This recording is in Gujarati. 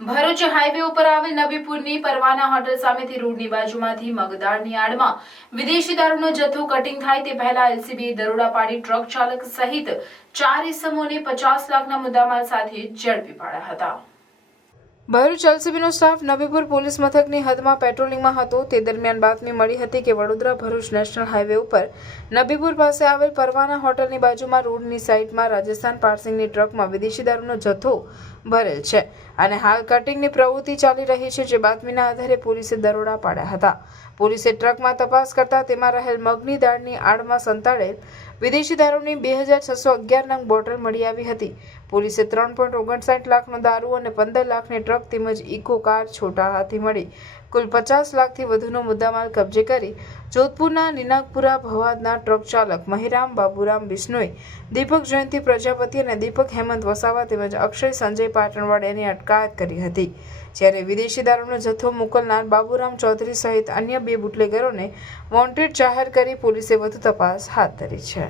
ભરૂચ હાઈવે ઉપર આવેલ નબીપુરની પરવાના હોટલ સામેથી રોડની બાજુમાંથી મગદાળની આડમાં વિદેશી દારૂનો જથ્થો કટિંગ થાય તે પહેલા એલસીબીએ દરોડા પાડી ટ્રક ચાલક સહિત 4 ઇસમોને 50 લાખના મુદ્દામાલ સાથે ઝડપી પાડ્યા હતા। ભરૂચ એલસીબીનો સ્ટાફ નબીપુર પોલીસ મથકની હદમાં પેટ્રોલિંગમાં હતો તે દરમિયાન બાતમી મળી હતી કે વડોદરા ભરૂચ નેશનલ હાઈવે ઉપર નબીપુર પાસે આવેલ પરવાના હોટલની બાજુમાં રોડની સાઈડમાં રાજસ્થાન પાર્સિંગની ટ્રકમાં વિદેશી દારૂનો જથ્થો ભરેલ છે અને હાલ કટિંગની પ્રવૃત્તિ ચાલી રહી છે, જે બાતમીના આધારે પોલીસે દરોડા પાડ્યા હતા। પોલીસે ટ્રકમાં તપાસ કરતા તેમાં રહેલ મગની દાળની આડમાં સંતાડેલ વિદેશી દારૂની 2611 નંગ બોટલ મળી આવી હતી। પોલીસે 3.59 લાખનો દારૂ અને 15 લાખની ટ્રક તેમજ ઇકો કાર છોટા હાથી મળી કુલ 50 લાખથી વધુનો મુદ્દામાલ કબજે કરી જોધપુરના નિનાગપુરા ભવાદના ટ્રક ચાલક મહિરામ બાબુરામ બિશ્નોઈ, દીપક જયંતિ પ્રજાપતિ અને દીપક હેમંત વસાવા તેમજ અક્ષય સંજય પાટણવાડિયાની અટકાયત કરી હતી, જ્યારે વિદેશી દારૂનો જથ્થો મોકલનાર બાબુરામ ચૌધરી સહિત અન્ય 2 બુટલેગરોને વોન્ટેડ જાહેર કરી પોલીસે વધુ તપાસ હાથ ધરી છે।